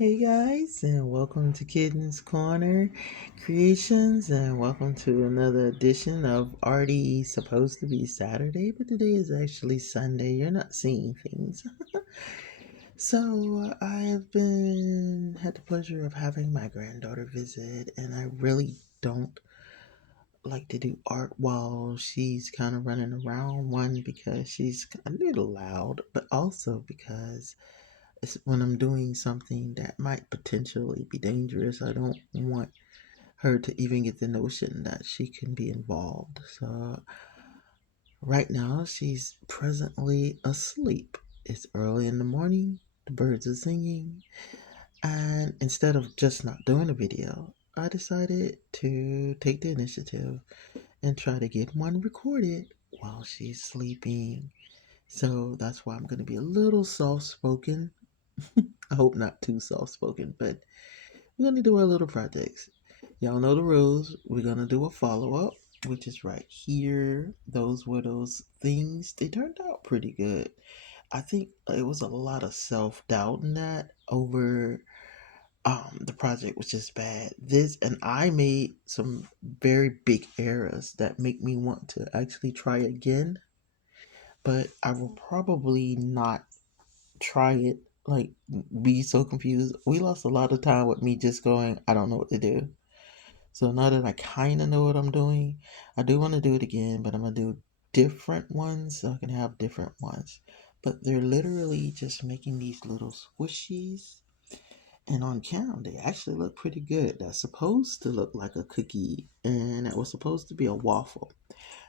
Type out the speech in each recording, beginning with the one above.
Hey guys, and welcome to Kittens Corner Creations, and welcome to another edition of Arty supposed to be Saturday, but today is actually Sunday. You're not seeing things. So I have been had the pleasure of having my granddaughter visit, and I really don't like to do art while she's kind of running around. One, because she's a little loud, but also because when I'm doing something that might potentially be dangerous, I don't want her to even get the notion that she can be involved. So right now she's presently asleep. It's early in the morning, the birds are singing, and instead of just not doing a video, I decided to take the initiative and try to get one recorded while she's sleeping. So that's why I'm going to be a little soft spoken. I hope not too soft spoken, but we're going to do our little projects. Y'all know the rules. We're going to do a follow up, which is right here. Those were those things. They turned out pretty good. I think it was a lot of self doubt in that over the project was just bad. This and I made some very big errors that make me want to actually try again, but I will probably not try it, like be so confused. We lost a lot of time with me just going, I don't know what to do. So now that I kind of know what I'm doing, I do want to do it again, but I'm going to do different ones so I can have different ones. But they're literally just making these little squishies. And on camera, they actually look pretty good. That's supposed to look like a cookie, and that was supposed to be a waffle.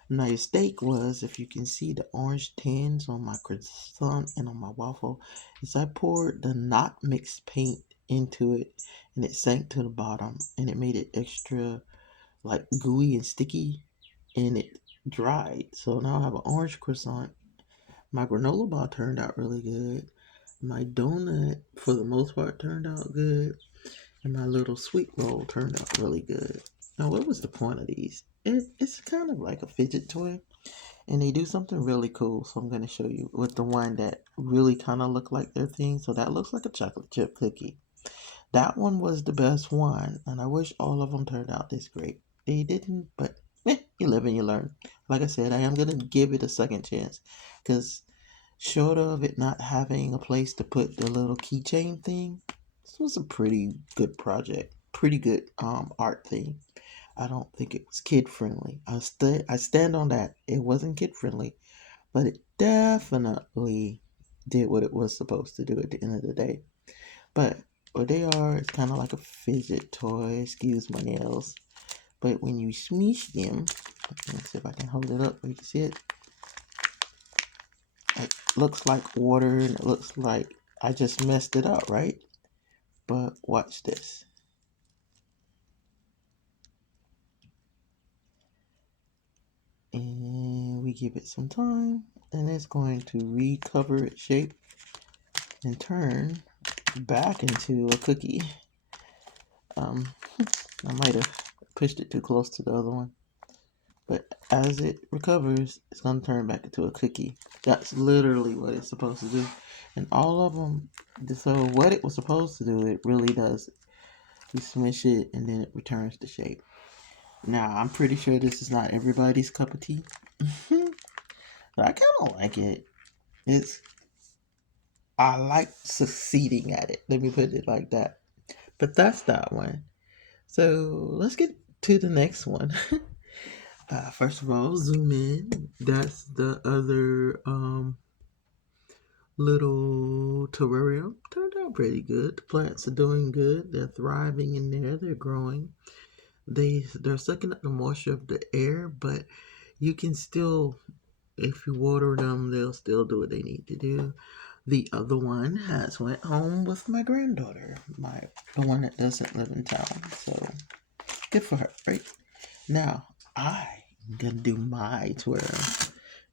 Now, your mistake was, if you can see the orange tinge on my croissant and on my waffle, is I poured the not mixed paint into it and it sank to the bottom and it made it extra like gooey and sticky and it dried. So now I have an orange croissant. My granola bar turned out really good. My donut, for the most part, turned out good. And my little sweet roll turned out really good. Now, what was the point of these? It's kind of like a fidget toy and they do something really cool. So I'm going to show you with the one that really kind of look like their thing. So that looks like a chocolate chip cookie. That one was the best one, and I wish all of them turned out this great. They didn't, but you live and you learn. Like I said, I am going to give it a second chance because short of it not having a place to put the little keychain thing, this was a pretty good project. Pretty good art thing. I don't think it was kid friendly. I stand on that. It wasn't kid friendly, but it definitely did what it was supposed to do at the end of the day. But what they are, it's kind of like a fidget toy. Excuse my nails. But when you smash them, let's see if I can hold it up so you can see it. It looks like water, and it looks like I just messed it up, right? But watch this. And we give it some time, and it's going to recover its shape and turn back into a cookie. Um, I might have pushed it too close to the other one, but as it recovers, it's gonna turn back into a cookie. That's literally what it's supposed to do, and all of them. So what it was supposed to do, it really does. You smash it, and then it returns to shape. Now I'm pretty sure this is not everybody's cup of tea, but I kind of like it. It's I like succeeding at it. Let me put it like that. But that's that one. So let's get to the next one. First of all, zoom in. That's the other little terrarium. Turned out pretty good. The plants are doing good. They're thriving in there. They're growing. They're sucking up the moisture of the air, but you can still, if you water them, they'll still do what they need to do. The other one has went home with my granddaughter, the one that doesn't live in town. So good for her, right? Now I'm gonna do my twirl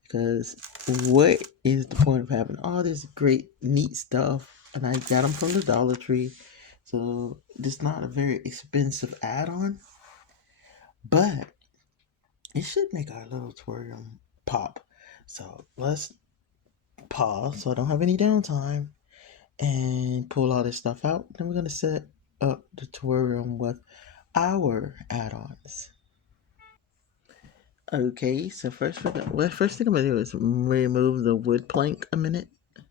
because what is the point of having all this great neat stuff? And I got them from the Dollar Tree, so it's not a very expensive add-on, but it should make our little aquarium pop. So let's pause so I don't have any downtime and pull all this stuff out. Then we're gonna set up the terrarium with our add-ons. Okay, so first thing I'm gonna do is remove the wood plank a minute.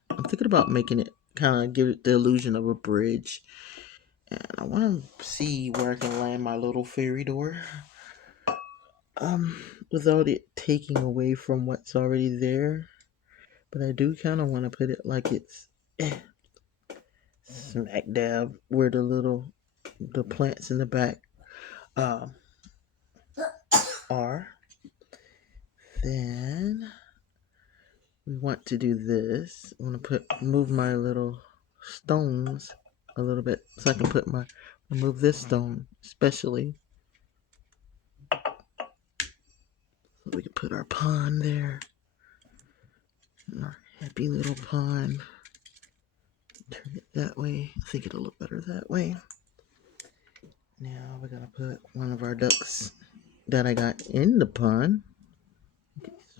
I'm thinking about making it kind of give it the illusion of a bridge, and I want to see where I can land my little fairy door, without it taking away from what's already there. But I do kind of want to put it like it's smack dab where the plants in the back um are. Then we want to do this. I want to move my little stones a little bit so I can move this stone especially so we can put our pond there. Our happy little pond. Turn it that way. I think it'll look better that way. Now we're gonna put one of our ducks that I got in the pond.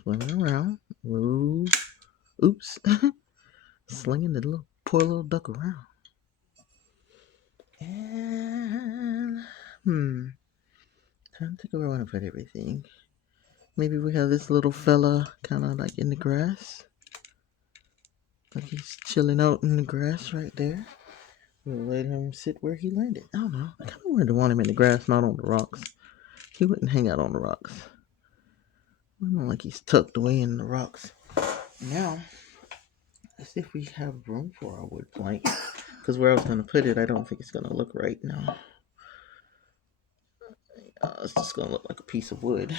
Swimming around. Ooh. Oops. Slinging the poor little duck around. And trying to think of where I want to put everything. Maybe we have this little fella kind of like in the grass. Like he's chilling out in the grass right there. We'll let him sit where he landed. I don't know. I kind of wanted to want him in the grass, not on the rocks. He wouldn't hang out on the rocks. I don't like he's tucked away in the rocks. Now, let's see if we have room for our wood plank. Because where I was going to put it, I don't think it's going to look right now. It's just going to look like a piece of wood.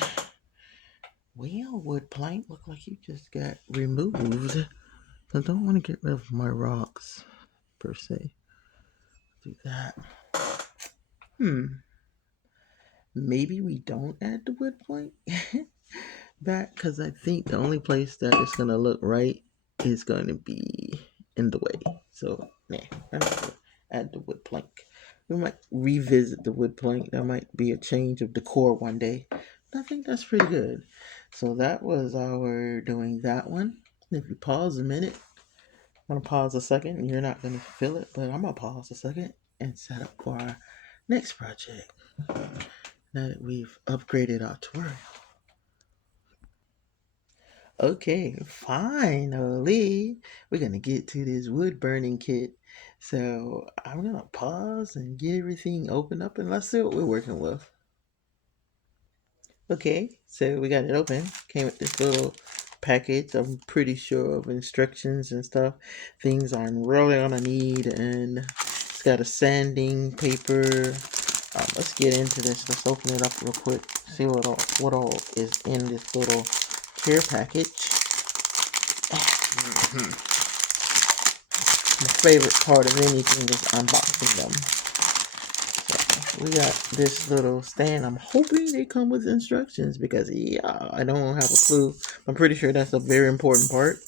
Well, wood plank look like you just got removed. I don't want to get rid of my rocks, per se. Do that. Maybe we don't add the wood plank back, because I think the only place that it's going to look right is going to be in the way. So, I'm not going to add the wood plank. We might revisit the wood plank. That might be a change of decor one day. I think that's pretty good. So that was our doing that one. If you pause a minute, I'm going to pause a second. You're not going to feel it, but I'm going to pause a second and set up for our next project. Now that we've upgraded our tutorial. Okay, finally, we're going to get to this wood burning kit. So I'm going to pause and get everything opened up and let's see what we're working with. Okay, so we got it open. Came with this little package, I'm pretty sure, of instructions and stuff. Things I'm really gonna need, and it's got a sanding paper. Let's get into this. Let's open it up real quick. See what all is in this little care package. My favorite part of anything is unboxing them. We got this little stand. I'm hoping they come with instructions because, yeah, I don't have a clue. I'm pretty sure that's a very important part.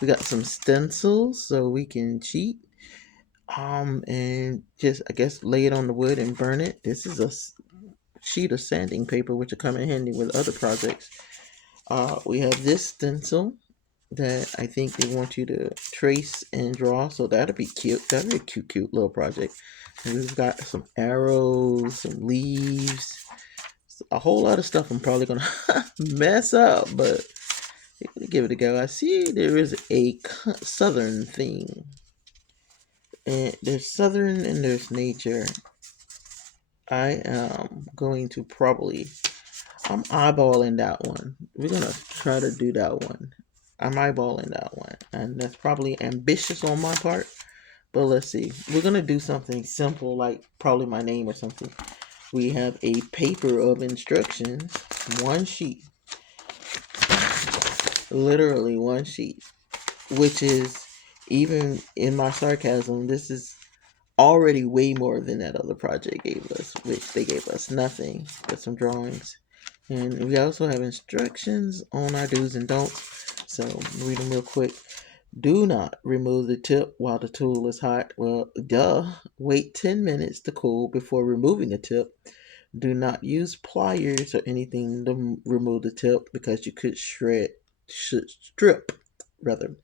We got some stencils so we can cheat. And just, I guess, lay it on the wood and burn it. This is a sheet of sanding paper, which will come in handy with other projects. We have this stencil that I think they want you to trace and draw. So that'll be cute. That'll be a cute little project. And we've got some arrows, some leaves, a whole lot of stuff I'm probably going to mess up, but we're going to give it a go. I see there is a southern theme. And there's southern and there's nature. I am going to I'm eyeballing that one. We're going to try to do that one. I'm eyeballing that one. And that's probably ambitious on my part. But let's see. We're going to do something simple, like probably my name or something. We have a paper of instructions, one sheet. Literally one sheet. Which is, even in my sarcasm, this is already way more than that other project gave us, which they gave us nothing but some drawings. And we also have instructions on our do's and don'ts. So read them real quick. Do not remove the tip while the tool is hot. Well, duh. Wait 10 minutes to cool before removing the tip. Do not use pliers or anything to remove the tip because you could strip rather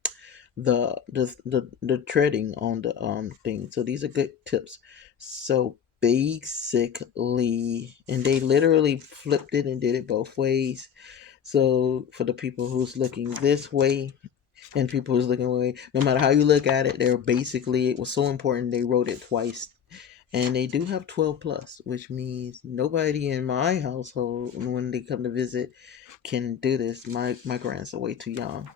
the treading on the thing. So these are good tips. So basically, and they literally flipped it and did it both ways. So for the people who's looking this way and people who's looking away, no matter how you look at it, they're basically, it was so important they wrote it twice. And they do have 12 plus, which means nobody in my household when they come to visit can do this. My grands are way too young.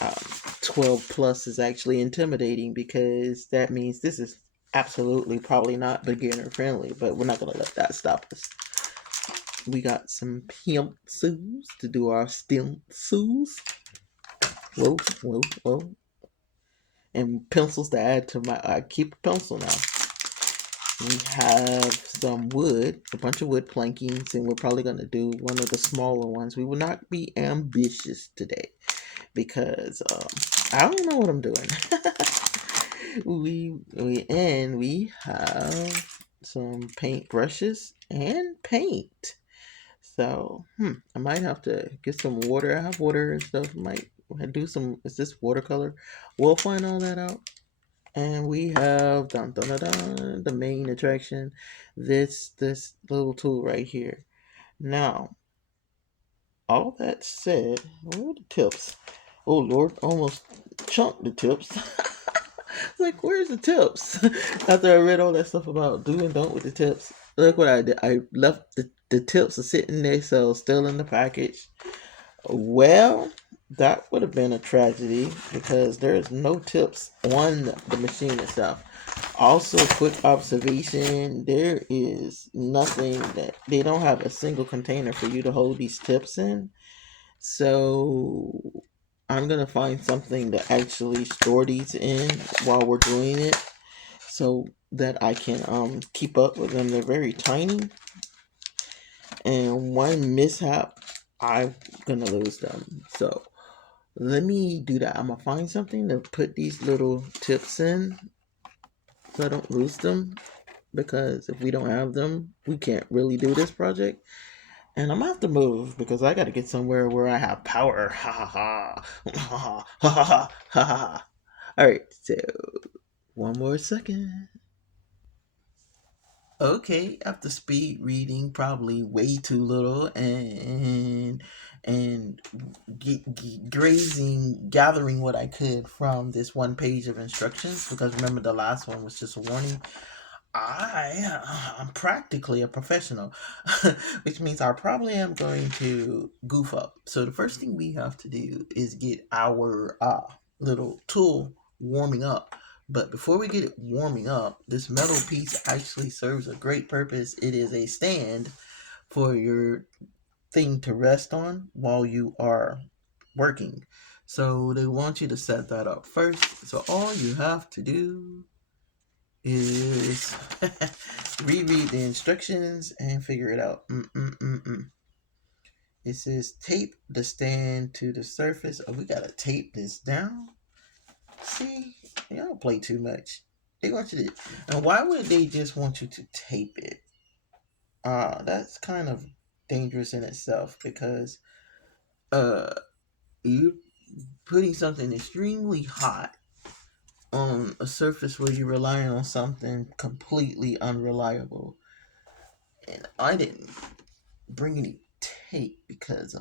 um, 12 plus is actually intimidating because that means this is absolutely probably not beginner friendly, but we're not going to let that stop us. We got some pencils to do our stencils. Whoa, whoa, whoa. And pencils to add to my, I keep a pencil now. We have some wood, a bunch of wood plankings, and we're probably going to do one of the smaller ones. We will not be ambitious today because I don't know what I'm doing. we have some paint brushes and paint. So I might have to get some water. I have water and stuff. Might do some. Is this watercolor? We'll find all that out. And we have dun, dun, dun, dun, the main attraction. This little tool right here. Now, all that said, where are the tips? Oh Lord, almost chunked the tips. Like, where's the tips? After I read all that stuff about do and don't with the tips, look what I did. I left the tips are sitting there, so still in the package. Well, that would have been a tragedy because there's no tips on the machine itself. Also, quick observation, there is nothing that they don't have a single container for you to hold these tips in. So I'm gonna find something to actually store these in while we're doing it, so that I can keep up with them. They're very tiny, and one mishap, I'm gonna lose them. So let me do that. I'm gonna find something to put these little tips in, so I don't lose them. Because if we don't have them, we can't really do this project. And I'm gonna have to move because I gotta get somewhere where I have power. Ha ha ha. Ha ha ha ha ha ha. Alright, so one more second. Okay, after speed reading probably way too little and grazing, gathering what I could from this one page of instructions, because remember the last one was just a warning. I'm practically a professional, which means I probably am going to goof up. So the first thing we have to do is get our little tool warming up. But before we get it warming up, this metal piece actually serves a great purpose. It is a stand for your thing to rest on while you are working. So they want you to set that up first. So all you have to do is reread the instructions and figure it out. It says tape the stand to the surface. Oh, we gotta tape this down. See, y'all play too much. They want you to, and why would they just want you to tape it? That's kind of dangerous in itself because you putting something extremely hot on a surface where you're relying on something completely unreliable. And I didn't bring any tape because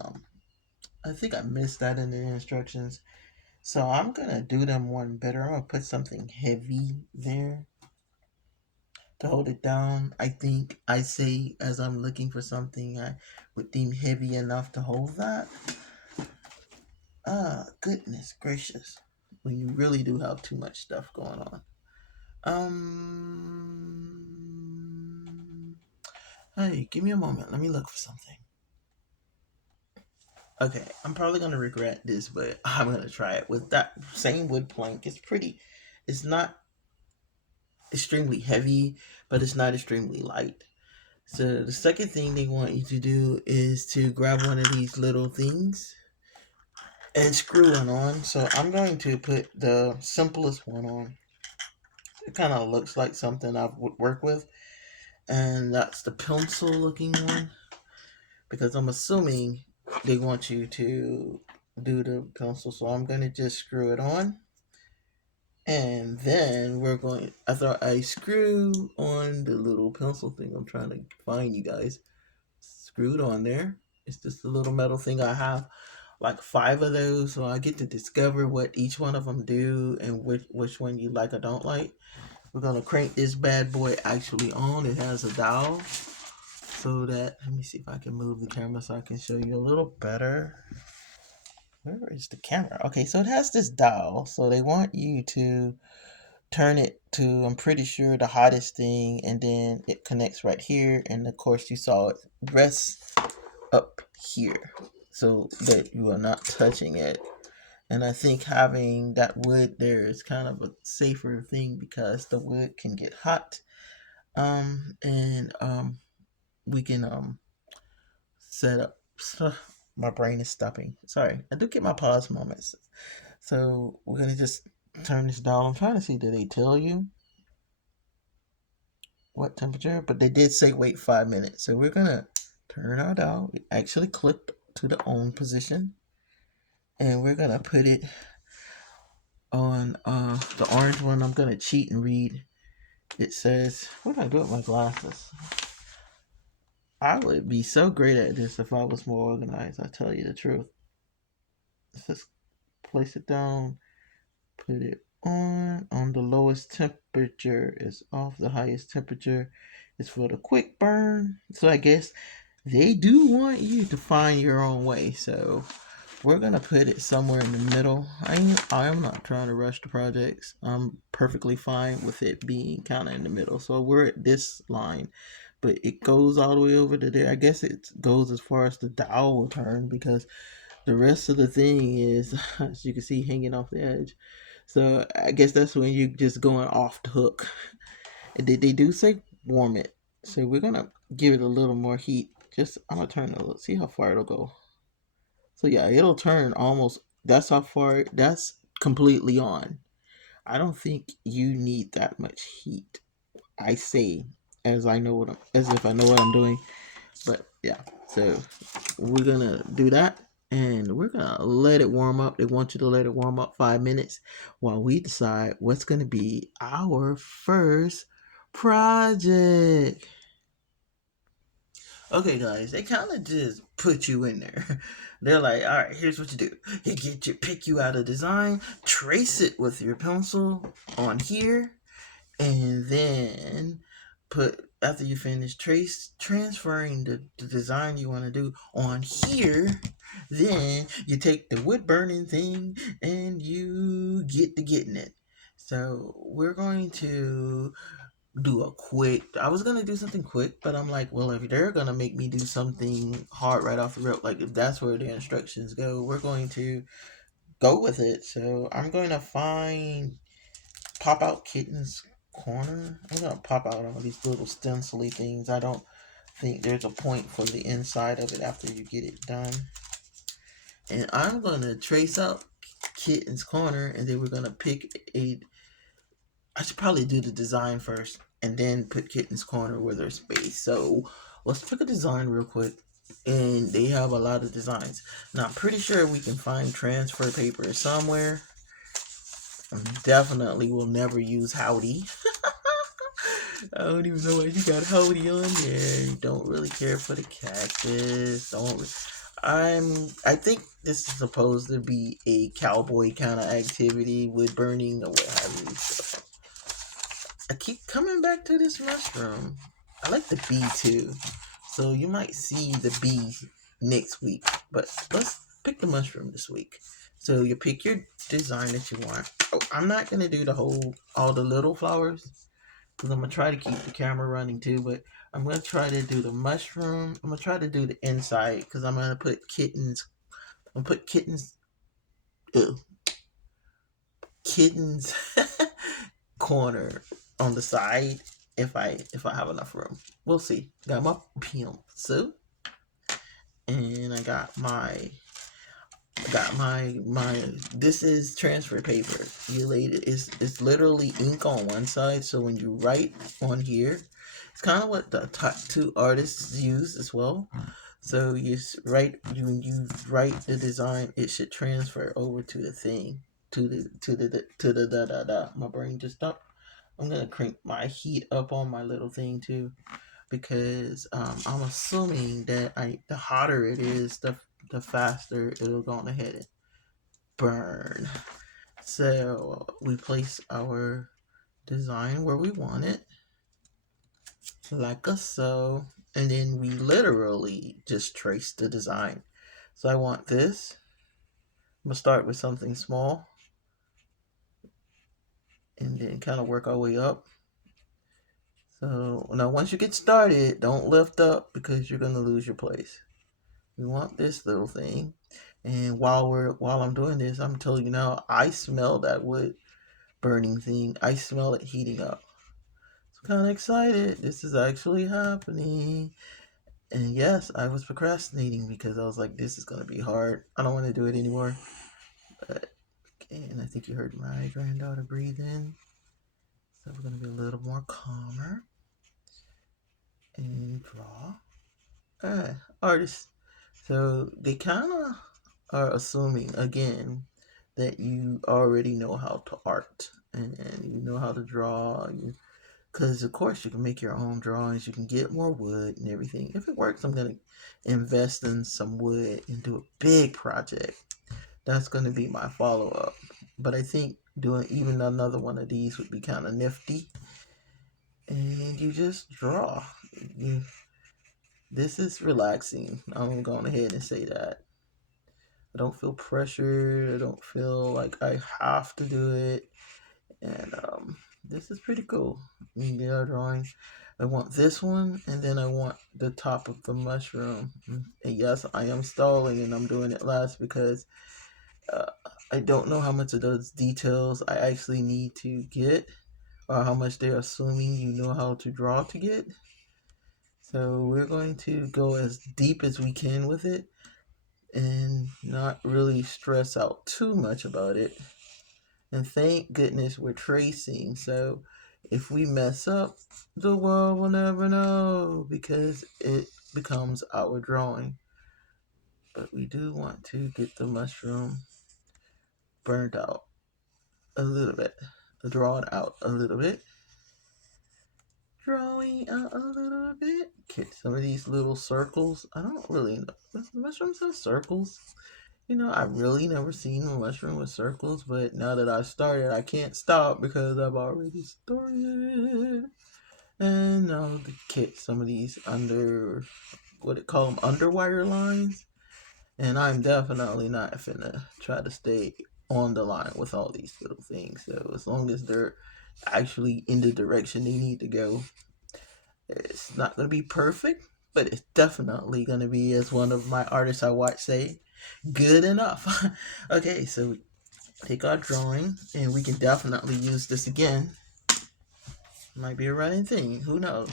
I think I missed that in the instructions. So I'm gonna do them one better. I'm gonna put something heavy there to hold it down. I think I say as I'm looking for something I would deem heavy enough to hold that. Goodness gracious. When you really do have too much stuff going on. Hey, give me a moment. Let me look for something. Okay, I'm probably gonna regret this, but I'm gonna try it with that same wood plank. It's pretty. It's not extremely heavy, but it's not extremely light. So the second thing they want you to do is to grab one of these little things and screw one on. So I'm going to put the simplest one on. It kind of looks like something I would work with, and that's the pencil looking one because I'm assuming they want you to do the pencil. So I'm gonna just screw it on. And then we're going, I thought I screw on the little pencil thing. I'm trying to find you guys. Screwed on there. It's just a little metal thing. I have like 5 of those, so I get to discover what each one of them do and which one you like or don't like. We're gonna crank this bad boy actually on. It has a dial, so that, let me see if I can move the camera so I can show you a little better. Where is the camera? Okay, so it has this dial, so they want you to turn it to, I'm pretty sure, the hottest thing, and then it connects right here, and of course you saw it rests up here so that you are not touching it. And I think having that wood there is kind of a safer thing because the wood can get hot. And we can set up. My brain is stopping. Sorry, I do get my pause moments. So we're gonna just turn this down. I'm trying to see, did they tell you what temperature? But they did say wait 5 minutes. So we're gonna turn our dial. We actually clicked to the on position, and we're gonna put it on the orange one. I'm gonna cheat and read. It says, what did I do with my glasses? I would be so great at this if I was more organized, I tell you the truth. Let's just place it down, put it on the lowest temperature is off, the highest temperature is for the quick burn. So I guess they do want you to find your own way. So we're gonna put it somewhere in the middle. I'm not trying to rush the projects. I'm perfectly fine with it being kind of in the middle. So we're at this line, but it goes all the way over to there. I guess it goes as far as the dial will turn because the rest of the thing is, as you can see, hanging off the edge. So I guess that's when you're just going off the hook. They do say warm it, so we're gonna give it a little more heat. Just, I'm gonna turn it a little, see how far it'll go. So yeah, it'll turn almost. That's how far. That's completely on. I don't think you need that much heat. I say, as I know what I'm, as if I know what I'm doing. But yeah, so we're gonna do that, and we're gonna let it warm up. They want you to let it warm up 5 minutes while we decide what's gonna be our first project. Okay, guys, they kind of just put you in there. They're like, all right, here's what you do. You pick you out a design, trace it with your pencil on here, and then put, after you finish transferring the design you want to do on here, then you take the wood burning thing and you get to getting it. So we're going to do a quick, I was gonna do something quick, but I'm like, well, if they're gonna make me do something hard right off the rip, like if that's where the instructions go, we're going to go with it. So I'm going to find Pop Out Kitten's Corner. I'm gonna pop out all these little stencily things. I don't think there's a point for the inside of it after you get it done. And I'm gonna trace out Kitten's Corner, and then we're gonna pick a, I should probably do the design first and then put Kitten's Corner where there's space. So let's pick a design real quick. And they have a lot of designs. Now I'm pretty sure we can find transfer paper somewhere. I definitely will never use Howdy. I don't even know why you got Howdy on there. You don't really care for the cactus. I think this is supposed to be a cowboy kind of activity with burning or what have you. So I keep coming back to this mushroom. I like the bee too. So you might see the bee next week. But let's pick the mushroom this week. So you pick your design that you want. Oh, I'm not gonna do all the little flowers because I'm gonna try to keep the camera running too. But I'm gonna try to do the mushroom. I'm gonna try to do the inside because I'm gonna put kittens. I'm gonna put kittens. Ew, kittens corner on the side if I have enough room. We'll see. Got my pencil and I got my this is transfer paper. You laid it. It's literally ink on one side, so when you write on here, it's kind of what the tattoo artists use as well. So write you write the design, it should transfer over to the thing, to the da da da. My brain just stopped. I'm gonna crank my heat up on my little thing too, because I'm assuming that the hotter it is, the faster it'll go on ahead and burn. So we place our design where we want it, like a so, and then we literally just trace the design. So I want this. I'm gonna start with something small and then kind of work our way up. So now once you get started, don't lift up because you're gonna lose your place. We want this little thing. And while I'm doing this, I'm telling you now, I smell that wood burning thing. I smell it heating up. So I'm kind of excited. This is actually happening. And yes, I was procrastinating because I was like, this is gonna be hard. I don't want to do it anymore. But okay, and I think you heard my granddaughter breathe in. So we're gonna be a little more calmer and draw. Artists. So they kind of are assuming again that you already know how to art and you know how to draw. Because of course you can make your own drawings. You can get more wood and everything. If it works, I'm gonna invest in some wood and do a big project. That's gonna be my follow up. But I think doing even another one of these would be kind of nifty. And you just draw. You, this is relaxing. I'm going ahead and say that. I don't feel pressured. I don't feel like I have to do it. And this is pretty cool. You get our drawing. I want this one, and then I want the top of the mushroom. And yes, I am stalling, and I'm doing it last because uh, I don't know how much of those details I actually need to get, or how much they're assuming you know how to draw to get. So we're going to go as deep as we can with it and not really stress out too much about it. And thank goodness we're tracing. So if we mess up, the world will never know because it becomes our drawing. But we do want to get the mushroom burnt out a little bit, drawn out a little bit, drawing out a little bit. Okay, some of these little circles. I don't really know. Does mushrooms have circles? I've really never seen a mushroom with circles, but now that I started, I can't stop because I've already started. And now to get some of these what it call them, underwire lines. And I'm definitely not finna try to stay on the line with all these little things. So as long as they're actually in the direction they need to go, it's not gonna be perfect, but it's definitely gonna be, as one of my artists I watch say, good enough. Okay, so we take our drawing and we can definitely use this again. Might be a running thing, who knows?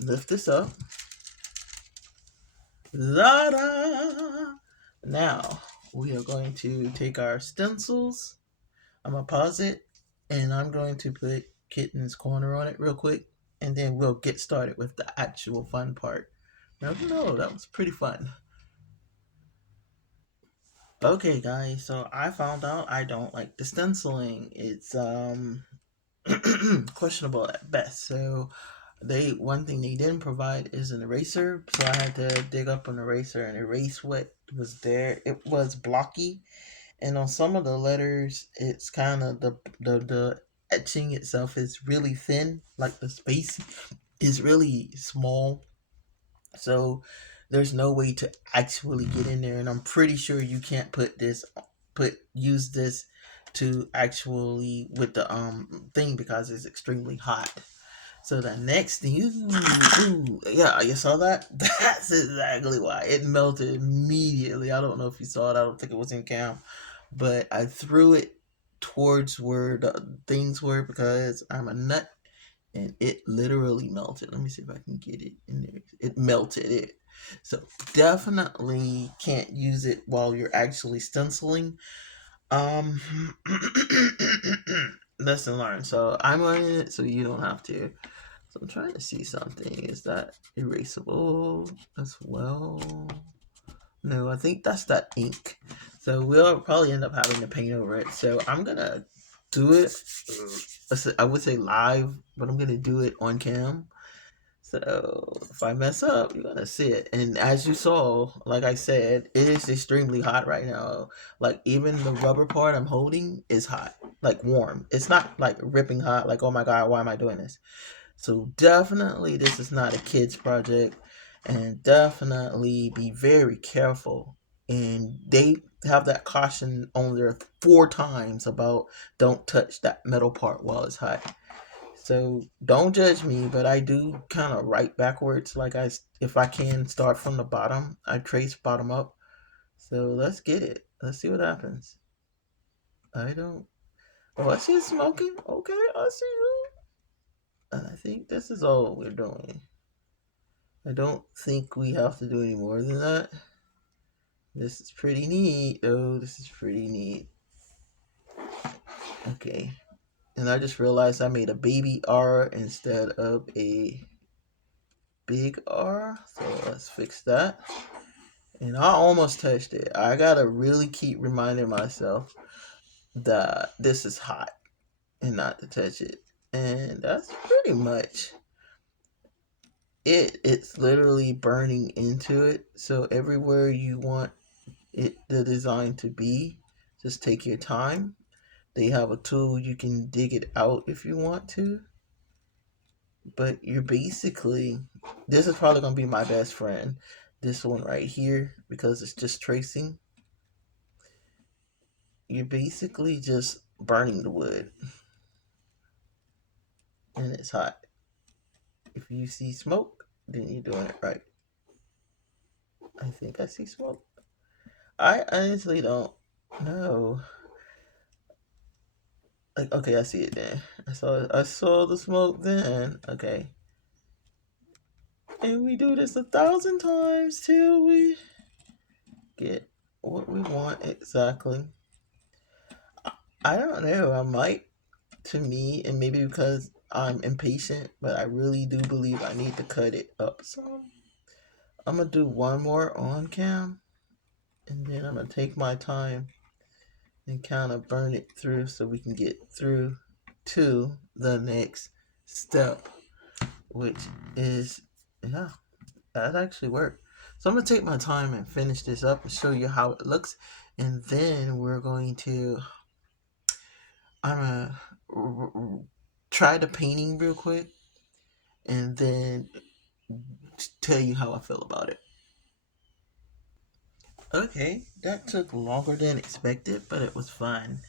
Lift this up. La-da! Now we are going to take our stencils. I'm gonna pause it and I'm going to put Kitten's Corner on it real quick, and then we'll get started with the actual fun part. Now, no, that was pretty fun. Okay, guys, so I found out I don't like the stenciling. It's questionable at best. So one thing they didn't provide is an eraser, so I had to dig up an eraser and erase what was there. It was blocky, and on some of the letters, it's kind of the etching itself is really thin, like the space is really small. So there's no way to actually get in there, and I'm pretty sure you can't use this to actually with the thing because it's extremely hot. So the next thing, yeah, you saw that? That's exactly why it melted immediately. I don't know if you saw it. I don't think it was in cam, but I threw it towards where the things were because I'm a nut, and it literally melted. Let me see if I can get it in there. It melted it. So definitely can't use it while you're actually stenciling. Um, lesson learned. So I'm learning it, so you don't have to. So I'm trying to see something. Is that erasable as well? No, I think that's that ink. So we'll probably end up having to paint over it. So I'm gonna do it. I would say live, but I'm gonna do it on cam. So if I mess up, you're gonna see it. And as you saw, like I said, it is extremely hot right now. Like even the rubber part I'm holding is hot, like warm. It's not like ripping hot. Like, oh my god, why am I doing this? So definitely, this is not a kid's project, and definitely be very careful. And they have that caution on there 4 times about don't touch that metal part while it's hot. So don't judge me, but I do kind of write backwards. Like if I can start from the bottom, I trace bottom up. So let's get it. Let's see what happens. I don't. Oh, I see it smoking. Okay, I see you. And I think this is all we're doing. I don't think we have to do any more than that. This is pretty neat, though. This is pretty neat. Okay. And I just realized I made a baby R instead of a big R. So let's fix that. And I almost touched it. I gotta really keep reminding myself that this is hot and not to touch it. And that's pretty much it. It's literally burning into it. So everywhere you want the design to be, just take your time. They have a tool you can dig it out if you want to. But you're basically, this is probably gonna be my best friend. This one right here, because it's just tracing. You're basically just burning the wood, and it's hot. If you see smoke, then you're doing it right. I think I see smoke. I honestly don't know. Like, okay, I see it then. I saw the smoke then. Okay. And we do this 1,000 times till we get what we want exactly. I don't know. I might, to me, and maybe because I'm impatient, but I really do believe I need to cut it up some. I'm gonna do one more on cam, and then I'm gonna take my time and kind of burn it through so we can get through to the next step, which is, yeah, that actually worked. So I'm gonna take my time and finish this up and show you how it looks, and then we're going to, I'm gonna try the painting real quick, and then tell you how I feel about it. Okay, that took longer than expected, but it was fun.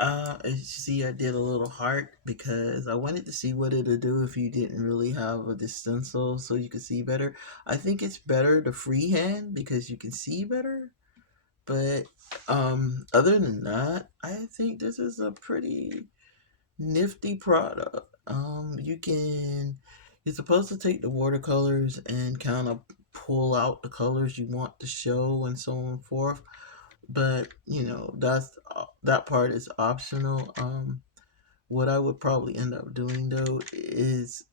As you see, I did a little heart because I wanted to see what it'd do if you didn't really have a stencil so you could see better. I think it's better to freehand because you can see better. But other than that, I think this is a pretty nifty product. You're supposed to take the watercolors and kind of pull out the colors you want to show and so on and forth. But that part is optional. What I would probably end up doing though is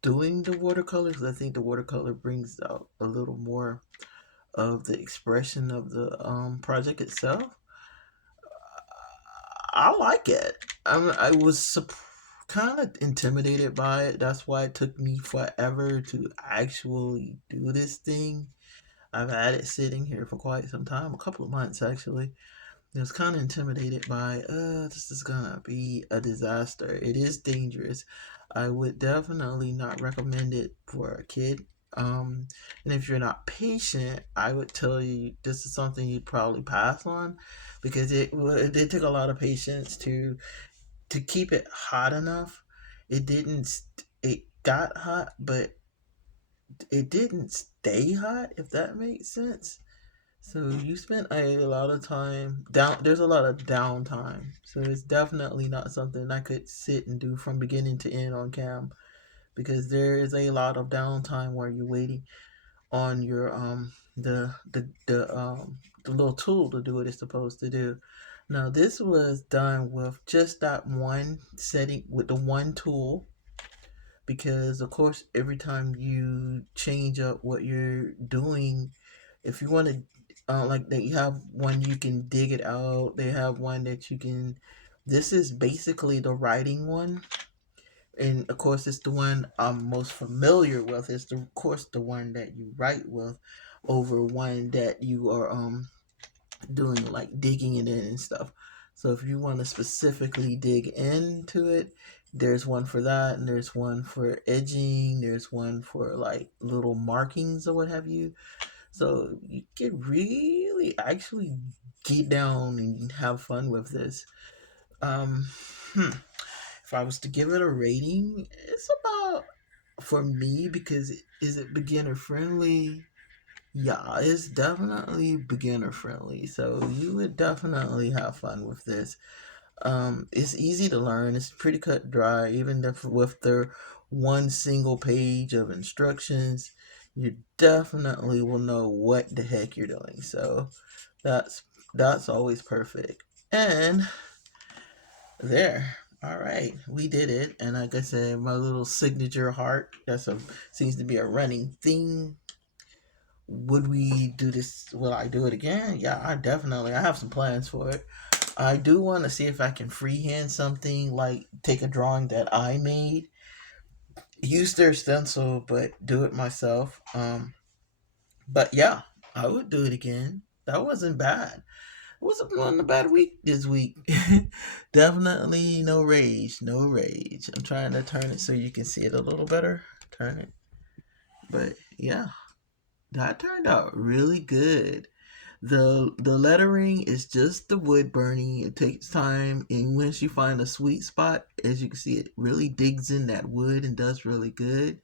doing the watercolor because I think the watercolor brings out a little more of the expression of the project itself. I like it. I was kind of intimidated by it. That's why it took me forever to actually do this thing. I've had it sitting here for quite some time, a couple of months actually. I was kind of intimidated by, this is gonna be a disaster. It is dangerous. I would definitely not recommend it for a kid. And if you're not patient, I would tell you this is something you'd probably pass on because it did take a lot of patience to keep it hot enough. It didn't. It got hot, but it didn't stay hot. If that makes sense. So you spent a lot of time down. There's a lot of downtime, so it's definitely not something I could sit and do from beginning to end on cam because there is a lot of downtime where you're waiting on your the little tool to do what it's supposed to do. Now this was done with just that one setting with the one tool, because of course every time you change up what you're doing, if you want to, like they have one you can dig it out, they have one that you can, this is basically the writing one, and of course it's the one I'm most familiar with. It's the, of course, the one that you write with over one that you are doing like digging it in and stuff. So if you want to specifically dig into it, there's one for that, and there's one for edging, there's one for like little markings or what have you. So you can really actually get down and have fun with this. Um, hmm. If I was to give it a rating, it's about, for me, because is it beginner friendly? Yeah, it's definitely beginner friendly. So you would definitely have fun with this. It's easy to learn. It's pretty cut dry. Even if with the one single page of instructions, you definitely will know what the heck you're doing. So that's that's always perfect. And there. All right, we did it. And like I said, my little signature heart, that's a, seems to be a running theme. Would we do this? Will I do it again? Yeah, I have some plans for it. I do want to see if I can freehand something, like take a drawing that I made, use their stencil, but do it myself. But yeah, I would do it again. That wasn't bad. It wasn't a bad week this week. Definitely no rage, no rage. I'm trying to turn it so you can see it a little better. Turn it. But yeah, that turned out really good. The lettering is just the wood burning. It takes time, and once you find a sweet spot, as you can see, it really digs in that wood and does really good.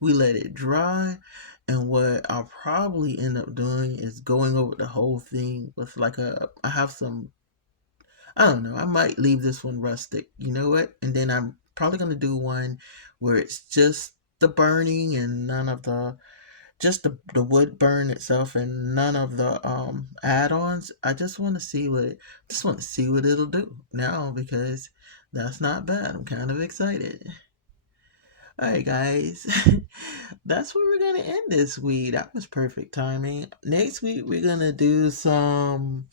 We let it dry, and what I'll probably end up doing is going over the whole thing with like a, I have some, I don't know, I might leave this one rustic, you know what? And then I'm probably gonna do one where it's just the burning and none of the, just the wood burn itself and none of the add-ons. I just want to see what it, just want to see what it'll do now, because that's not bad. I'm kind of excited. All right, guys. That's where we're gonna end this week. That was perfect timing. Next week we're gonna do some,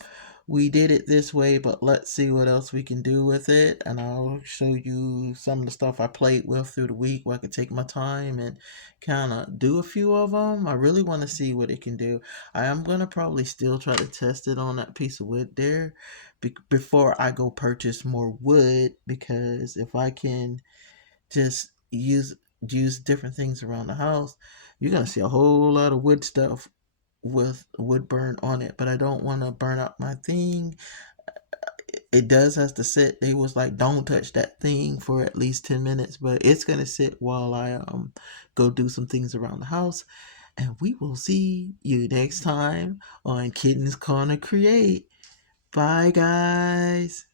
we did it this way, but let's see what else we can do with it. And I'll show you some of the stuff I played with through the week where I could take my time and kind of do a few of them. I really want to see what it can do. I am going to probably still try to test it on that piece of wood there before I go purchase more wood, because if I can just use different things around the house, you're going to see a whole lot of wood stuff with wood burn on it. But I don't want to burn out my thing. It does has to sit. They was like, don't touch that thing for at least 10 minutes, but it's gonna sit while I go do some things around the house. And we will see you next time on Kittens Corner Create. Bye, guys.